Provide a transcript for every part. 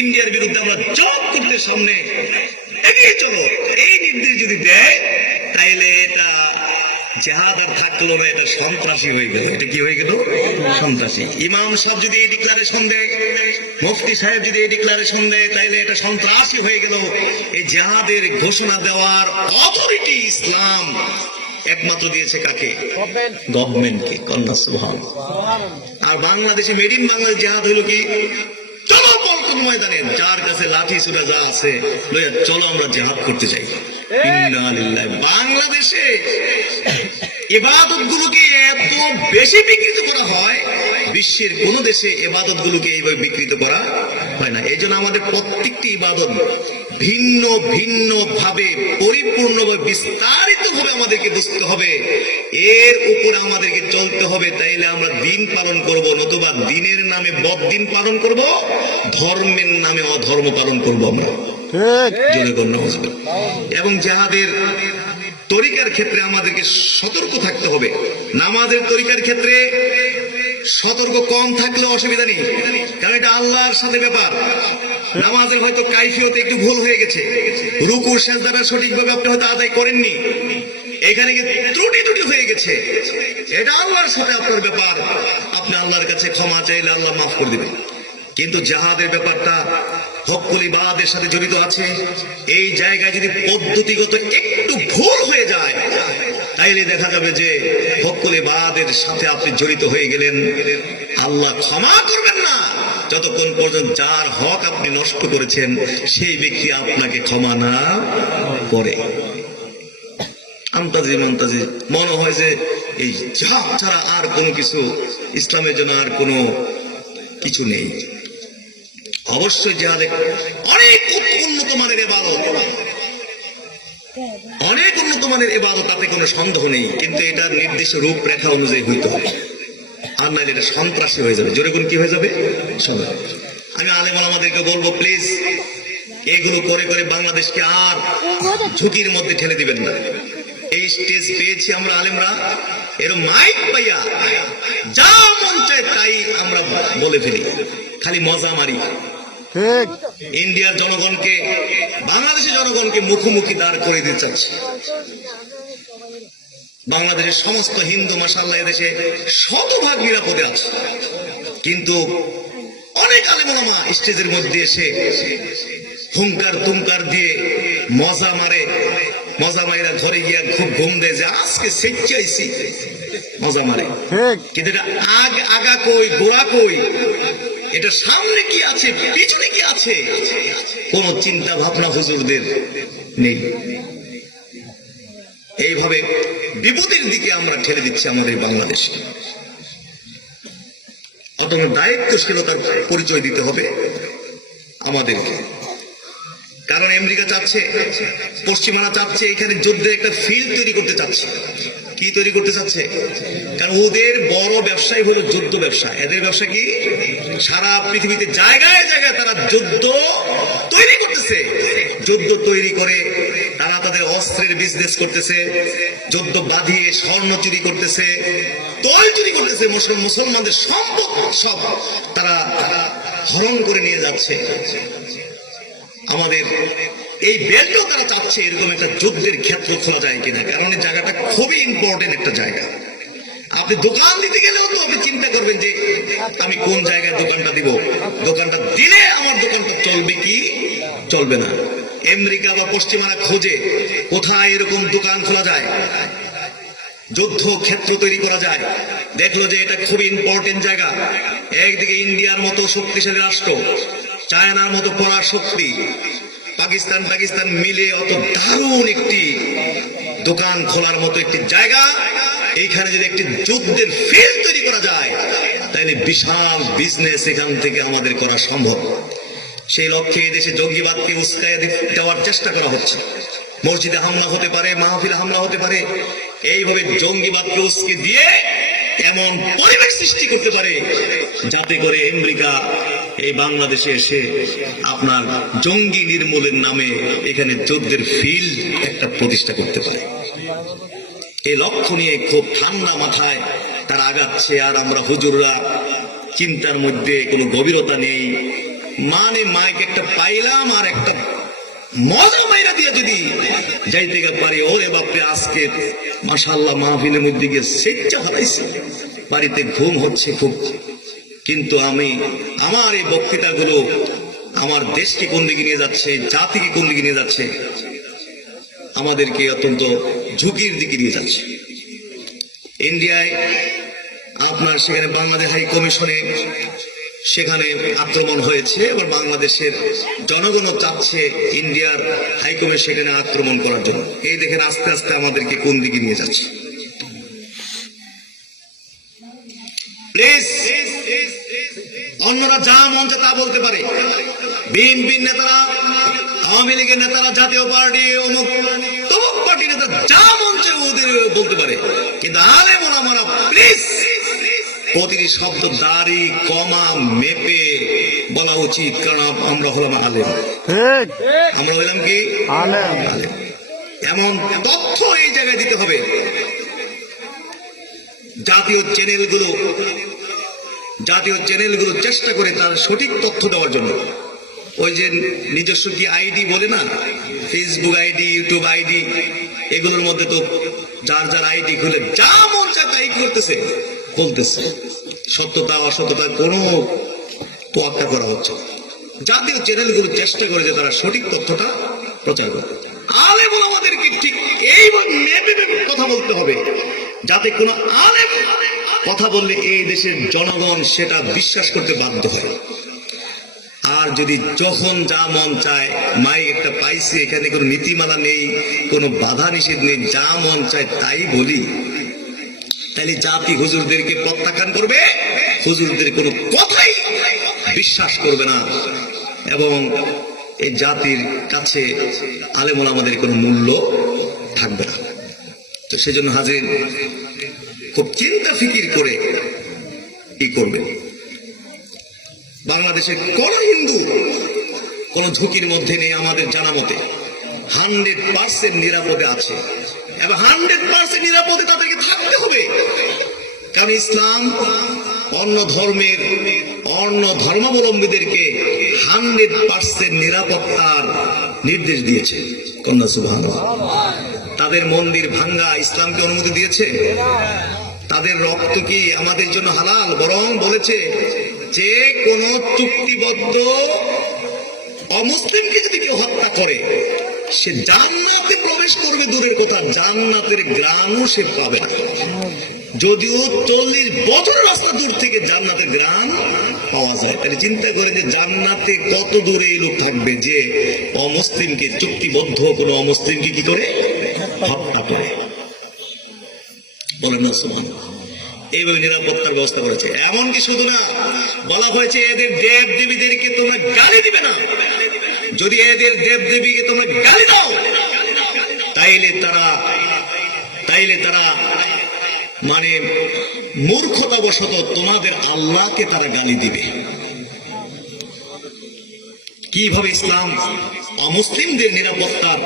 ইন্ডিয়ার বিরুদ্ধে আমরা জব করতে সামনে এগিয়ে চলো, এই নির্দেশ যদি দেয় তাইলে এটা জিহাদ আর থাকলো না, এটা সন্ত্রাসী হয়ে গেল। এটা কি হয়ে গেল? সন্ত্রাসী। ইমাম সাহেব যদি এই ডিক্লারেশন দেয়, মুফতি সাহেব যদি এই ডিক্লারেশন দেয়, তাইলে এটা সন্ত্রাসী হয়ে গেল। এই জিহাদের ঘোষণা দেওয়ার অথরিটি ইসলাম একমাত্র দিয়েছে কাকে? গভর্নমেন্টকে। কন্যা সুবহানাল্লাহ। আর বাংলাদেশে মেড ইন বাংলাদেশ জিহাদ হইল কি? চলো পল্টন ময়দানে, যার কাছে লাঠি সুরা যা আছে চলো আমরা জিহাদ করতে চাই। বাংলাদেশে ইবাদত গুলোকে এত বেশি বিকৃত করা হয়, বিশ্বের কোন দেশে ইবাদত গুলোকে এইভাবে বিকৃত করা হয় না। এই জন্য আমাদের প্রত্যেকটি ইবাদত ভিন্ন ভিন্ন ভাবে পরিপূর্ণভাবে বিস্তারিত ভাবে আমাদেরকে বুঝতে হবে, এর উপর আমাদেরকে চলতে হবে। তাইলে আমরা দিন পালন করব, নতুবা দিনের নামে বদ্দিন পালন করব, ধর্মের নামে অধর্ম পালন করব আমরা। এবং জিহাদের তরিকার ক্ষেত্রে আমাদেরকে সতর্ক থাকতে হবে। নামাজের তরিকার ক্ষেত্রে সতর্ক কম থাকলে অসুবিধা নেই, কারণ এটা আল্লাহর সাথে ব্যাপার। নামাজে হয়তো কাইফিয়তে একটু ভুল হয়ে গেছে, রুকু সাজদাটা সঠিকভাবে আপনি হয়তো আদায় করেননি, এখানে ত্রুটি হয়ে গেছে, এটা আল্লাহর সাথে আপনার ব্যাপার। আপনি আল্লাহর কাছে ক্ষমা চাইলে আল্লাহ মাফ করে দিবেন। কিন্তু জিহাদের ব্যাপারটা হকুল ইবাদের সাথে জড়িত আছে। এই জায়গায় যদি পদ্ধতিগত একটু ভুল হয়ে যায়, তাইলে দেখা যাবে যে হকুল ইবাদের সাথে আপনি জড়িত হয়ে গেলেন। আল্লাহ ক্ষমা করবেন না যতক্ষণ পর্যন্ত যার হক আপনি নষ্ট করেছেন সেই ব্যক্তি আপনাকে ক্ষমা না করে। আন্তাজি মনে হয় যে এই জিহাদ ছাড়া আর কোনো কিছু ইসলামের জন্য আর কোনো কিছু নেই। অবশ্যই জিহাদ অনেক উন্নত মানের ইবাদত, অনেক উন্নত মানের ইবাদত, তাতে কোনো সন্দেহ নেই, কিন্তু এটার নির্দিষ্ট রূপরেখা অনুযায়ী হইতে হবে, আর না এটা সন্ত্রাসী হয়ে যাবে। জোরে কোন কি হয়ে যাবে? আমি আলেম ওলামাদেরকে বলবো, প্লিজ এগুলো করে করে বাংলাদেশকে আর ঝুঁকির মধ্যে ঠেলে দিবেন না। এই স্টেজ পেয়েছি আমরা আলেমরা, এর মাইক পাইয়া যা মন চায় তাই আমরা বলে ফেলি, খালি মজা মারি। ইন্ডিয়ার জনগণকে, বাংলাদেশের জনগণকে মুখোমুখি দাঁড় করে দিতে চাচ্ছে। বাংলাদেশের সমস্ত হিন্দু মাশাআল্লাহ এদেশে শতভাগ নিরাপদে আছে, কিন্তু অনেক আলেম ওলামা স্টেজের মধ্যে এসে হুঙ্কার তুঙ্কার দিয়ে মজা মারে, মজা মাইরা ঘরে গিয়া খুব ঘুম দেয় যে আজকে সেচ্চাইছি, মজা মারে। কিন্তু এটা আগা কই গোড়া কই, এটা সামনে কি আছে পিছনে কি আছে কোন চিন্তা ভাবনা হুজুরদের নেই। এইভাবে বিপদের দিকে আমরা ঠেলে দিচ্ছি আমাদের বাংলাদেশে। অতএব দায়িত্বশীলতার পরিচয় দিতে হবে আমাদেরকে। কারণ আমেরিকা চাচ্ছে, পশ্চিমারা চাচ্ছে, এখানে যুদ্ধের একটা ফিল্ড তৈরি করতে চাচ্ছে। কি তৈরি করতে চাচ্ছে? কারণ ওদের বড় ব্যবসায় হলো যুদ্ধ ব্যবসা। এদের ব্যবসা কি? সারা পৃথিবীতে জায়গায় জায়গায় তারা যুদ্ধ তৈরি করতেছে। যুদ্ধ তৈরি করে তারা তাদের অস্ত্রের বিজনেস করতেছে, যুদ্ধ বাঁধিয়ে স্বর্ণ চুরি করতেছে, তৈল চুরি করতেছে, মুসলমানদের সম্পদ সব তারা হরণ করে নিয়ে যাচ্ছে। আমাদের এই বেল্টও তারা চাচ্ছে এরকম একটা যুদ্ধের ক্ষেত্র খোলা যায় কিনা, কারণ এই জায়গাটা খুবই ইম্পর্টেন্ট একটা জায়গা। আপনি দোকান দিতে গেলেও তো আপনি চিন্তা করবেন যে আমি কোন জায়গায় দোকানটা দিব, দোকানটা দিলে আমার দোকানটা চলবে কি চলবে না। আমেরিকা বা পশ্চিমারা খোঁজে কোথায় এরকম দোকান খোলা যায়, যুদ্ধ ক্ষেত্র তৈরি করা যায়। দেখলো যে এটা খুবই ইম্পর্টেন্ট জায়গা। একদিকে ইন্ডিয়ার মতো শক্তিশালী রাষ্ট্র, চায়নার মতো পরাশক্তি, পাকিস্তান মিলে অত দারুণ একটি দোকান খোলার মতো একটি জায়গা, এইখানে যদি একটি যুদ্ধের ফিল্ড তৈরি করা যায় তাহলে বিশাল বিজনেস এখান থেকে আমাদের করা সম্ভব। সেই লক্ষ্যে এই দেশে জঙ্গিবাদকে উস্কাইয়া দেওয়ার চেষ্টা করা হচ্ছে। মসজিদে হামলা হতে পারে, মাহফিলে হামলা হতে পারে, এইভাবে জঙ্গিবাদকে উস্কে দিয়ে এমন পরিবেশ সৃষ্টি করতে পারে যাতে করে আমেরিকা এই বাংলাদেশে এসে আপনার জঙ্গি নির্মূলের নামে এখানে যুদ্ধের ফিল্ড একটা প্রতিষ্ঠা করতে পারে। এই লক্ষ্য নিয়ে খুব ঠান্ডা মাথায় তারা আগাচ্ছে। আর আমরা হুজুররা চিন্তার মধ্যে কোনো গভীরতা নেই, মানে মাইক একটা পাইলাম আর একটা মজা মাইরা দিয়ে যদি যাইতে পারি, ওরে বাপরে আজকে মাশাআল্লাহ মাহফিলের মধ্যে গিয়ে সেচ্চা হারাইছে, বাড়িতে ঘুম হচ্ছে খুব। কিন্তু আমি আমার এই বক্তৃতাগুলো আমার দেশকে কোন দিকে নিয়ে যাচ্ছে, জাতিকে কোন দিকে নিয়ে যাচ্ছে, আমাদেরকে অত্যন্ত ঝুঁকির দিকে নিয়ে যাচ্ছে। ইন্ডিয়ায় আপনার সেখানে বাংলাদেশ হাই কমিশনে সেখানে আক্রমণ হয়েছে, এবার বাংলাদেশের জনগণও চাচ্ছে ইন্ডিয়ার হাই কমিশন সেখানে আক্রমণ করার জন্য। এই দেখেন আস্তে আস্তে আমাদেরকে কোন দিকে নিয়ে যাচ্ছে। প্লিজ, অন্যরা যা মন চায় তা বলতে পারে, বিএনপি নেতারা, আওয়ামী লীগের নেতারা, জাতীয় পার্টি, অমুক তমুক পার্টি নেতা যা মন চায় ওদের বলতে পারে, কিন্তু আলেম ওলামারা প্লিজ প্রতিটি শব্দ দাড়ি কমা মেপে বলা উচিত, কারণ আমরা হলাম আলেম। আমরা হলাম কি আলেম। এমন তথ্য এই জায়গায় দিতে হবে। জাতীয় চ্যানেলগুলো চেষ্টা করে তার সঠিক তথ্য দেওয়ার জন্য, ওই যে নিজস্ব কি আইডি বলে না, ফেসবুক আইডি, ইউটিউব আইডি, এগুলোর মধ্যে তো যার যার আইডি খুলে যা মন চায় তাই করতেছে, বলতেছে। সত্যতা অসত্যতা কোনো তোয়াক্কা করা হচ্ছে। জাতীয় চ্যানেলগুলো চেষ্টা করে যে তারা সঠিক তথ্যটা প্রচার করে। আলেম আমাদেরকে ঠিক এইভাবে মেপে কথা বলতে হবে, যাতে কোনো আলেম কথা বললে এই দেশের জনগণ সেটা বিশ্বাস করতে বাধ্য হয়। আর যদি যখন যা মন চায়, মাই একটা পাইছে, এখানে কোনো নীতিমালা নেই, কোনো বাধা নিষেধ নেই, যা মন চায় তাই বলি, তাহলে জাতি হুজুরদেরকে প্রত্যাখ্যান করবে, হুজুরদের কোনো কথাই বিশ্বাস করবে না, এবং এই জাতির কাছে আলেম ওলামাদের কোনো মূল্য থাকবে না। তো সেজন্য হাজির খুব চিন্তা ফিকির করে কি করবেন। বাংলাদেশের কোন হিন্দু কোন ঝুঁকির মধ্যে নেই আমাদের জানা মতে, 100% নিরাপদে আছে, এবং 100% নিরাপদে তাদেরকে থাকতে হবে। কারণ ইসলাম অন্য ধর্মাবলম্বীদেরকে 100% নিরাপত্তার নির্দেশ দিয়েছে। কন্যা সুবহানাল্লাহ। তাদের মন্দির ভাঙ্গা ইসলামকে অনুমতি দিয়েছে? তাদের রক্ত কি আমাদের জন্য হালাল? বরং বলেছে যে কোন চুক্তিবদ্ধ অমুসলিমকে যদি কেউ হত্যা করে সে জান্নাতে প্রবেশ করবে, দূরের কথা জান্নাতের গ্রামও সে পাবে না। যদিও 40 বছরের রাস্তা দূর থেকে জান্নাতের গ্রাম পাওয়া যায়। তাহলে চিন্তা করে যে জান্নাতে কত দূরে এই লোক থাকবে যে অমুসলিমকে, চুক্তিবদ্ধ কোনো অমুসলিমকে কি করে হত্যা করে। বলেন না সুবহানাল্লাহ। এইভাবে নিরাপত্তার ব্যবস্থা করেছে। এমনকি শুধু না, বলা হয়েছে এদের দেব দেবীদেরকে তোমরা গালি দিবে না। যদি এদের দেব দেবীকে তোমরা গালি দাও তাইলে তারা মানে মূর্খতাবশত তোমাদের আল্লাহকে তারা গালি দিবে। কিভাবে ইসলাম অমুসলিমদের নিরাপত্তার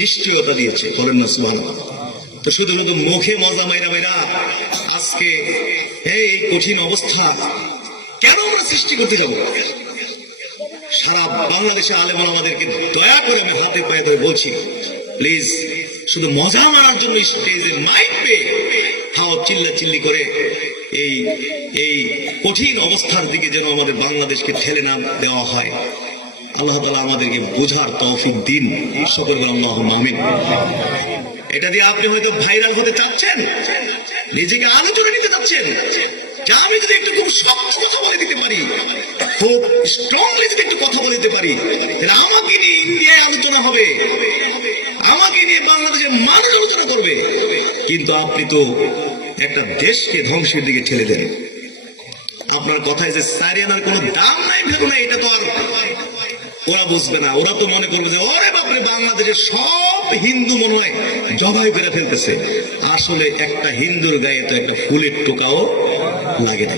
নিশ্চয়তা দিয়েছে, বলেন না সুবহানাল্লাহ। তো শুধু মুখে মজা মাইরা আজকে এই কঠিন অবস্থা কেন আমরা সৃষ্টি করতে যাব? সারা বাংলাদেশে আলেম ওলামাদেরকে দয়া করে আমি হাতে পায়ে ধরে বলছি, প্লিজ শুধু মজা মারার জন্য স্টেজে মাইক পেয়ে হাও চিল্লাচিল্লি করে এই কঠিন অবস্থার দিকে যেন আমাদের বাংলাদেশকে ঠেলে না দেওয়া হয়। আল্লাহ তাআলা আমাদেরকে বোঝার তৌফিক দিন। সকলে আল্লাহুম্মা আমিন। এটা দিয়ে আপনি হয়তো ভাইরাল হতে চাচ্ছেন, নিজেকে আলোচনা নিতে চাচ্ছেন, যে আমি যদি একটু খুব শক্ত কথা বলে দিতে পারি, খুব স্ট্রংলি যদি একটু কথা বলে দিতে পারি, তাহলে আমাকে নিয়ে ইন্ডিয়ায় আলোচনা হবে, আমাকে নিয়ে বাংলাদেশের মানুষ আলোচনা করবে। কিন্তু আপনি তো একটা দেশকে ধ্বংসের দিকে ঠেলে দেন। আপনার কথায় যে সারিয়ানার কোনো দাম নাই ভেবো না, এটা তো আর ওরা বুঝবে না। ওরা তো মনে করবে যে ওরে বাপরে বাংলাদেশের সব হিন্দু মনে হয় জবাই করে ফেলতেছে। আসলে একটা হিন্দুর গায়ে তো একটা ফুলের টোকাও লাগে না।